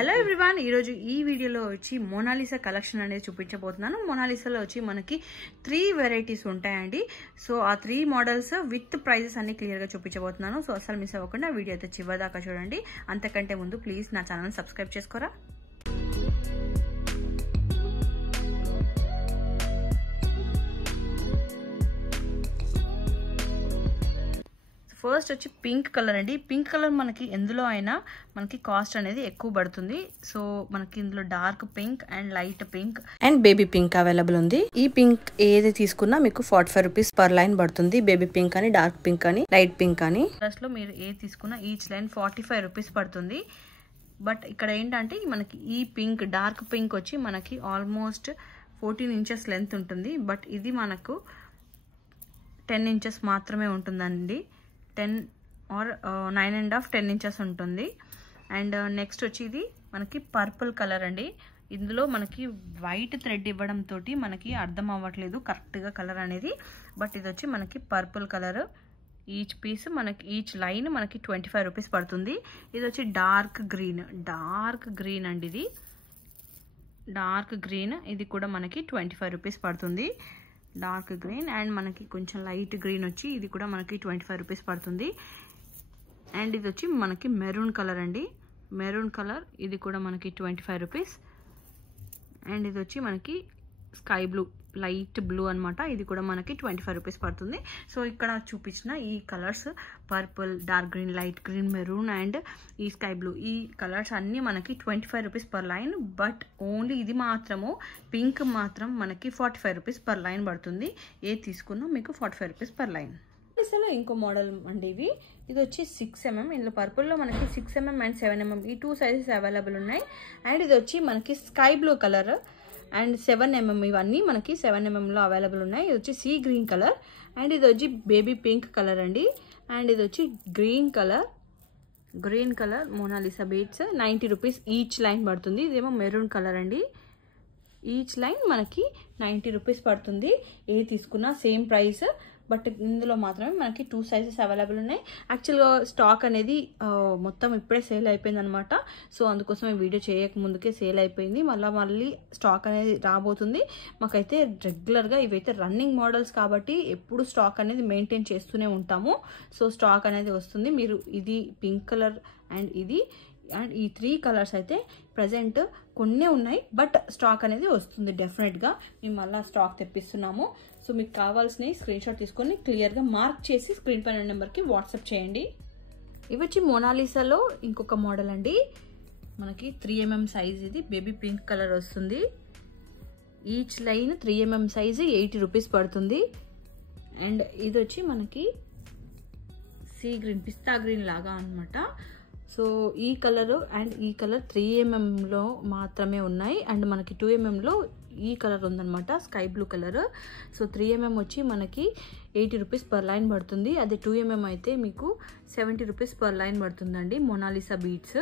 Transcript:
Hello everyone, ఈరోజు ఈ వీడియోలో వచ్చి మోనాలిసా కలెక్షన్ అనేది చూపించబోతున్నాను. మోనాలిసాలో వచ్చి మనకి 3 వెరైటీస్ ఉంటాయండి. సో ఆ 3 మోడల్స్ విత్ ప్రైజెస్ అన్ని క్లియర్గా చూపించబోతున్నాను. సో అసలు మిస్ అవ్వకుండా వీడియో అయితే చివరిదాకా చూడండి. అంతకంటే ముందు ప్లీజ్ నా ఛానల్ సబ్స్క్రైబ్ చేసుకోరా. ఫస్ట్ వచ్చి పింక్ కలర్ అండి. పింక్ కలర్ మనకి ఎందులో అయినా మనకి కాస్ట్ అనేది ఎక్కువ పడుతుంది. సో మనకి ఇందులో dark pink and light pink and baby pink available ఉంది. ఈ పింక్ ఏది తీసుకున్నా మీకు 45 రూపీస్ పర్ లైన్ పడుతుంది. బేబీ పింక్ అని, డార్క్ పింక్ అని, లైట్ పింక్ అని. ప్లస్ లో మీరు ఏది తీసుకున్నా ఈచ్ లైన్ 45 రూపీస్ పడుతుంది. బట్ ఇక్కడ ఏంటంటే మనకి ఈ పింక్ డార్క్ పింక్ వచ్చి మనకి ఆల్మోస్ట్ 14 ఇంచెస్ లెంత్ ఉంటుంది. బట్ ఇది మనకు 10 ఇంచెస్ మాత్రమే ఉంటుందండి. 10 ఆర్ 9.5 10 ఇంచెస్ ఉంటుంది. అండ్ నెక్స్ట్ వచ్చి ఇది మనకి పర్పుల్ కలర్ అండి. ఇందులో మనకి వైట్ థ్రెడ్ ఇవ్వడంతో మనకి అర్థం అవ్వట్లేదు కరెక్ట్గా కలర్ అనేది. బట్ ఇది వచ్చి మనకి పర్పుల్ కలర్. ఈచ్ పీస్ మనకి ఈచ్ లైన్ మనకి 25 రూపీస్ పడుతుంది. ఇది వచ్చి డార్క్ గ్రీన్ అండి. ఇది డార్క్ గ్రీన్, ఇది కూడా మనకి 25 రూపీస్ పడుతుంది. డార్క్ గ్రీన్ అండ్ మనకి కొంచెం లైట్ గ్రీన్ వచ్చి ఇది కూడా మనకి 25 రూపీస్ పడుతుంది. అండ్ ఇది వచ్చి మనకి మెరూన్ కలర్ అండి. మెరూన్ కలర్, ఇది కూడా మనకి 25 రూపీస్. అండ్ ఇది వచ్చి మనకి స్కై బ్లూ, లైట్ బ్లూ అనమాట. ఇది కూడా మనకి 25 రూపీస్ పడుతుంది. సో ఇక్కడ చూపించిన ఈ colours purple, dark green, light green, maroon and ఈ స్కై బ్లూ, ఈ కలర్స్ అన్నీ మనకి 25 rupees per line. But only ఇది మాత్రము పింక్ మాత్రం మనకి 45 రూపీస్ పర్ లైన్ పడుతుంది. ఏది తీసుకున్నా మీకు 45 రూపీస్ పర్ లైన్. అసలు ఇంకో మోడల్ అండి ఇవి. ఇది వచ్చి 6mm. ఇందులో పర్పుల్లో మనకి 6mm అండ్ 7mm ఈ 2 సైజెస్ అవైలబుల్ ఉన్నాయి. అండ్ ఇది వచ్చి మనకి sky blue colour and 7mm, ఇవన్నీ మనకి 7mmలో అవైలబుల్ ఉన్నాయి. ఇది వచ్చి సీ గ్రీన్ కలర్ అండ్ ఇది వచ్చి బేబీ పింక్ కలర్ అండి. అండ్ ఇది వచ్చి green colour Monalisa beads 90 rupees each line పడుతుంది. ఇదేమో మెరూన్ కలర్ అండి. ఈచ్ లైన్ మనకి 90 రూపీస్ పడుతుంది. ఏది తీసుకున్నా సేమ్ ప్రైస్. బట్ ఇందులో మాత్రమే మనకి 2 సైజెస్ అవైలబుల్ ఉన్నాయి. యాక్చువల్గా స్టాక్ అనేది మొత్తం ఇప్పుడే సేల్ అయిపోయింది అనమాట. సో అందుకోసం ఈ వీడియో చేయక ముందుకే సేల్ అయిపోయింది. మళ్ళీ స్టాక్ అనేది రాబోతుంది. మాకైతే రెగ్యులర్గా ఇవైతే రన్నింగ్ మోడల్స్ కాబట్టి ఎప్పుడు స్టాక్ అనేది మెయింటైన్ చేస్తూనే ఉంటాము. సో స్టాక్ అనేది వస్తుంది. మీరు ఇది పింక్ కలర్ అండ్ ఇది అండ్ ఈ 3 కలర్స్ అయితే ప్రజెంట్ కొన్నే ఉన్నాయి. బట్ స్టాక్ అనేది వస్తుంది డెఫినెట్గా. మేము మళ్ళీ స్టాక్ తెప్పిస్తున్నాము. సో మీకు కావాల్సినవి స్క్రీన్ షాట్ తీసుకొని క్లియర్గా మార్క్ చేసి స్క్రీన్ పైన నెంబర్కి వాట్సాప్ చేయండి. ఇవి వచ్చి మోనాలిసాలో ఇంకొక మోడల్ అండి. మనకి 3mm సైజ్, ఇది బేబీ పింక్ కలర్ వస్తుంది. Each line 3mm size 80 rupees పడుతుంది. అండ్ ఇది వచ్చి మనకి సీ గ్రీన్, పిస్తా గ్రీన్ లాగా అనమాట. సో ఈ కలర్ అండ్ ఈ కలర్ 3mmలో మాత్రమే ఉన్నాయి. అండ్ మనకి 2mmలో ఈ కలర్ ఉందన్నమాట, sky blue colour. So 3mm వచ్చి మనకి 80 రూపీస్ పర్ లైన్ పడుతుంది. అదే 2mm అయితే మీకు 70 రూపీస్ పర్ లైన్ పడుతుందండి మోనాలిసా బీడ్స్.